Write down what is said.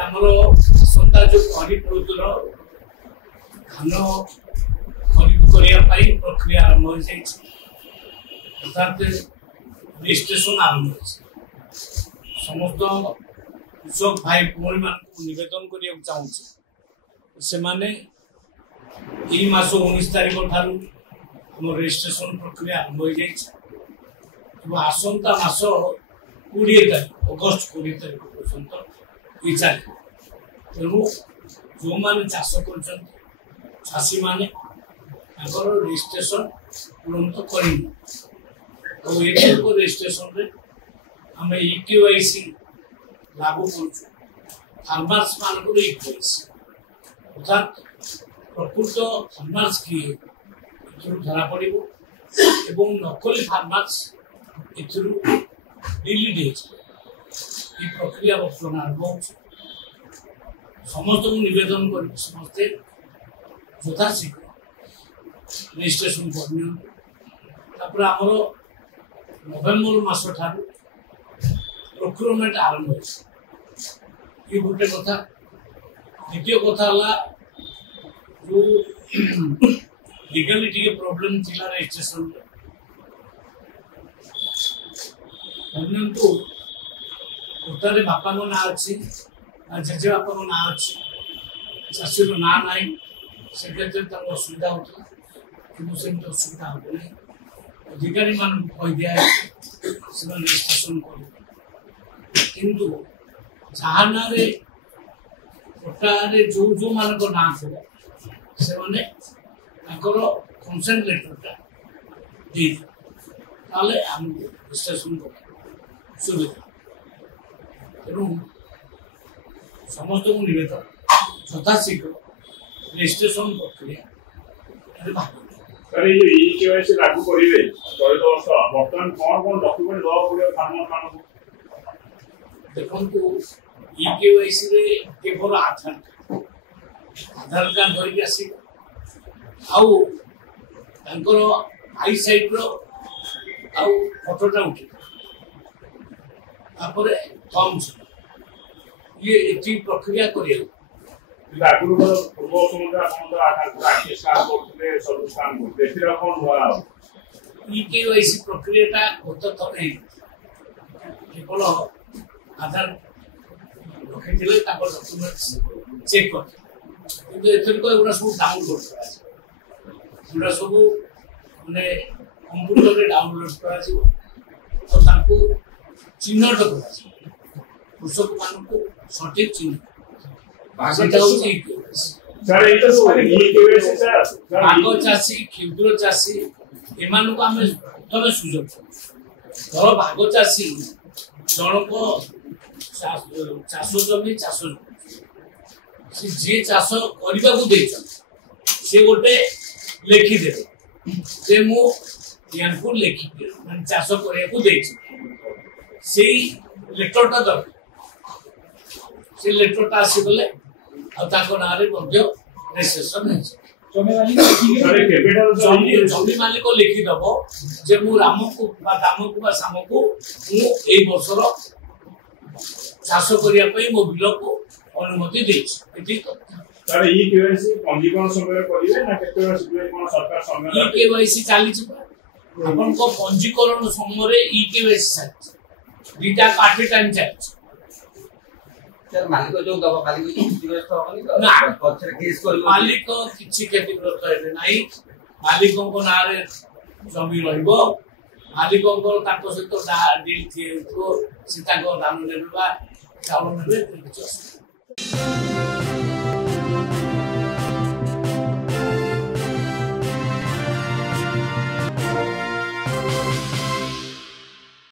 ଆମର ଆସନ୍ତା ଯୋଉ ଖରିଫ ଋତୁର ଧାନ ଖରିଫ କରିବା ପାଇଁ ପ୍ରକ୍ରିୟା ଆରମ୍ଭ ହୋଇଯାଇଛି। ଅର୍ଥାତ୍ ରେଜିଷ୍ଟ୍ରେସନ ଆରମ୍ଭ ହୋଇଛି। ସମସ୍ତ କୃଷକ ଭାଇ ଭଉଣୀମାନଙ୍କୁ ନିବେଦନ କରିବାକୁ ଚାହୁଁଛି, ସେମାନେ ଏହି ମାସ 19 ତାରିଖ ଠାରୁ ଆମ ରେଜିଷ୍ଟ୍ରେସନ ପ୍ରକ୍ରିୟା ଆରମ୍ଭ ହୋଇଯାଇଛି ଏବଂ ଆସନ୍ତା ମାସ 20 ତାରିଖ ଅଗଷ୍ଟ 20 ତାରିଖ ପର୍ଯ୍ୟନ୍ତ ଚାଲିବ। ତେଣୁ ଯେଉଁମାନେ ଚାଷ କରୁଛନ୍ତି ଚାଷୀମାନେ ତାଙ୍କର ରେଜିଷ୍ଟ୍ରେସନ ତୁରନ୍ତ କରିବେ ଆଉ ଏସବୁ ରେଜିଷ୍ଟ୍ରେସନରେ ଆମେ ଇକେୱାଇସି ଲାଗୁ କରୁଛୁ। ଫାର୍ମାର୍ସ ମାନଙ୍କର ଇକେୱାଇସି ଅର୍ଥାତ୍ ପ୍ରକୃତ ଫାର୍ମାର୍ସ କିଏ ଏଥିରୁ ଧରାପଡ଼ିବ ଏବଂ ନକଲି ଫାର୍ମାର୍ସ ଏଥିରୁ ଡିଲିଟ୍ ହେଇଯିବ। এই প্রক্রিয়া বর্তমান আরম্ভ হচ্ছে। সমস্ত নিবেদন করি সমস্তে যথাশীঘ্র রেজিস্ট্রেসন করে নিয়ন্তু। তারপরে আমার নভেম্বর মাস ঠার প্রক্রিয়রমেন্ট আরম্ভ হয়েছে। এই গোটে কথা। দ্বিতীয় কথা হল যে লিগালি টিকে প্রোবলেম ଥିଲା রেজিস্ট্রেসন ଧରନ୍ତୁ ଗୋଟାରେ ବାପାଙ୍କ ନାଁ ଅଛି ନା ଜେଜେ ବାପାଙ୍କ ନାଁ ଅଛି, ଚାଷୀର ନାଁ ନାହିଁ, ସେ କ୍ଷେତ୍ରରେ ତାଙ୍କୁ ଅସୁବିଧା ହେଉଥିଲା। କିନ୍ତୁ ସେମିତି ଅସୁବିଧା ହେବ ନାହିଁ। ଅଧିକାରୀମାନଙ୍କୁ କହିଦିଆଯାଇଛି ସେମାନେ ରେଜିଷ୍ଟ୍ରେସନ କରିବେ। କିନ୍ତୁ ଯାହା ନାଁରେ ଗୋଟାରେ ଯେଉଁମାନଙ୍କ ନାଁ ଥିବ ସେମାନେ ତାଙ୍କର କନସେଣ୍ଟ ଲେଟରଟା ଦେଇଦେବେ, ତାହେଲେ ଆମକୁ ରେଜିଷ୍ଟ୍ରେସନ କରିବା ସୁବିଧା। ତେଣୁ ସମସ୍ତଙ୍କୁ ନିବେଦନ ଯଥାଶୀଘ୍ର ରେଜିଷ୍ଟ୍ରେସନ ପ୍ରକ୍ରିୟା ଲାଗୁ କରିବେ। ଚଳିତ ବର୍ଷ ବର୍ତ୍ତମାନ କଣ କଣ ଡକ୍ୟୁମେଣ୍ଟ ଦେବାକୁ ପଡ଼ିବ ଫାର୍ମର ମାନଙ୍କୁ? ଦେଖନ୍ତୁ ଇକେୱାଇସିରେ କେବଳ ଆଧାର କାର୍ଡ ଧରିକି ଆସିବେ ଆଉ ତାଙ୍କର ଆଇ ସାଇଟ୍ର ଆଉ ଫଟୋଟା ଉଠିବ। ତାପରେ ଥମ୍ସ ଇଏ ଏଠି ପ୍ରକ୍ରିୟା କରିବାକୁ ଆଗରୁ ପୂର୍ବ ସମୟରେ ଆପଣଙ୍କର ଆଧାର ସ୍କାନ କରୁଥିଲେ, ସବୁ ସ୍କାନ କରୁଥିଲେ, ଏଥିରେ କଣ ନୂଆ ଇକେୱାଇସି ପ୍ରକ୍ରିୟାଟା ଗତ ଥର ହେଇଥିଲା। କେବଳ ଆଧାର ରଖିଥିଲେ ତାଙ୍କର ଡକ୍ୟୁମେଣ୍ଟ ଚେକ୍ କରିଥିଲେ, କିନ୍ତୁ ଏଥରିକ ଏଗୁଡ଼ା ସବୁ ଡାଉନଲୋଡ୍ କରାଯିବ। ଏଗୁଡ଼ା ସବୁ ମାନେ କମ୍ପ୍ୟୁଟରରେ ଡାଉନଲୋଡ୍ କରାଯିବ ଆଉ ତାଙ୍କୁ ଚିହ୍ନଟ କରାଯିବ। କୃଷକମାନଙ୍କୁ ସଠିକ ଚିହ୍ନଟ ସେଟା ହଉଛି ଭାଗ ଚାଷୀ, କ୍ଷୁଦ୍ର ଚାଷୀ ଏମାନଙ୍କୁ ଆମେ ପ୍ରଥମେ ସୁଯୋଗ ଦେବୁ। ଧର ଭାଗ ଚାଷୀ ଜଣକ ଚାଷ ଜମି ଚାଷ ସେ ଯିଏ ଚାଷ କରିବାକୁ ଦେଇଛନ୍ତି ସେ ଗୋଟେ ଲେଖିଦେବେ ଯେ ମୁଁ ୟାଙ୍କୁ ଲେଖିଦେବି ମାନେ ଚାଷ କରିବାକୁ ଦେଇଛି। ସେଇ ଲେଟରଟା ଦରକାର। ସେ ଲେଟରଟା ଆସିଗଲେ ଆଉ ତାଙ୍କ ନାଁରେ ମଧ୍ୟ ରେଜିଷ୍ଟ୍ରେସନ ହେଇଯିବ। ଜମି ମାଲିକ ଲେଖିଦବ ଯେ ମୁଁ ରାମକୁ ବା ଦାମକୁ ବା ସାମକୁ ମୁଁ ଏଇ ବର୍ଷର ଚାଷ କରିବା ପାଇଁ ମୋ ବିଲକୁ ଅନୁମତି ଦେଇଛି। ଇକେୱାଇସି ଚାଲିଯିବ। ଆପଣଙ୍କ ପଞ୍ଜୀକରଣ ସମୟରେ ଇକେୱାଇସି ଚାଲିଛି। ଦୁଇଟା ଆଟ୍ ଏ ଟାଇମ୍ ଚାଲିଛି। ମାଲିକ ଯୋଉ ଦବ ମାଲିକ କିଛି କ୍ଷତିଗ୍ରସ୍ତ ହେବେ ନାହିଁ। ମାଲିକଙ୍କ ନାଁରେ ଜମି ରହିବ। ମାଲିକଙ୍କର ତାଙ୍କ ସହିତ ଡିଲ୍ ହେଇଥିବ। ସେ ତାଙ୍କ ଧାନ ନେବେ ବା ଚାଉଳ ନେବେ, କିଛି ଅସୁବିଧା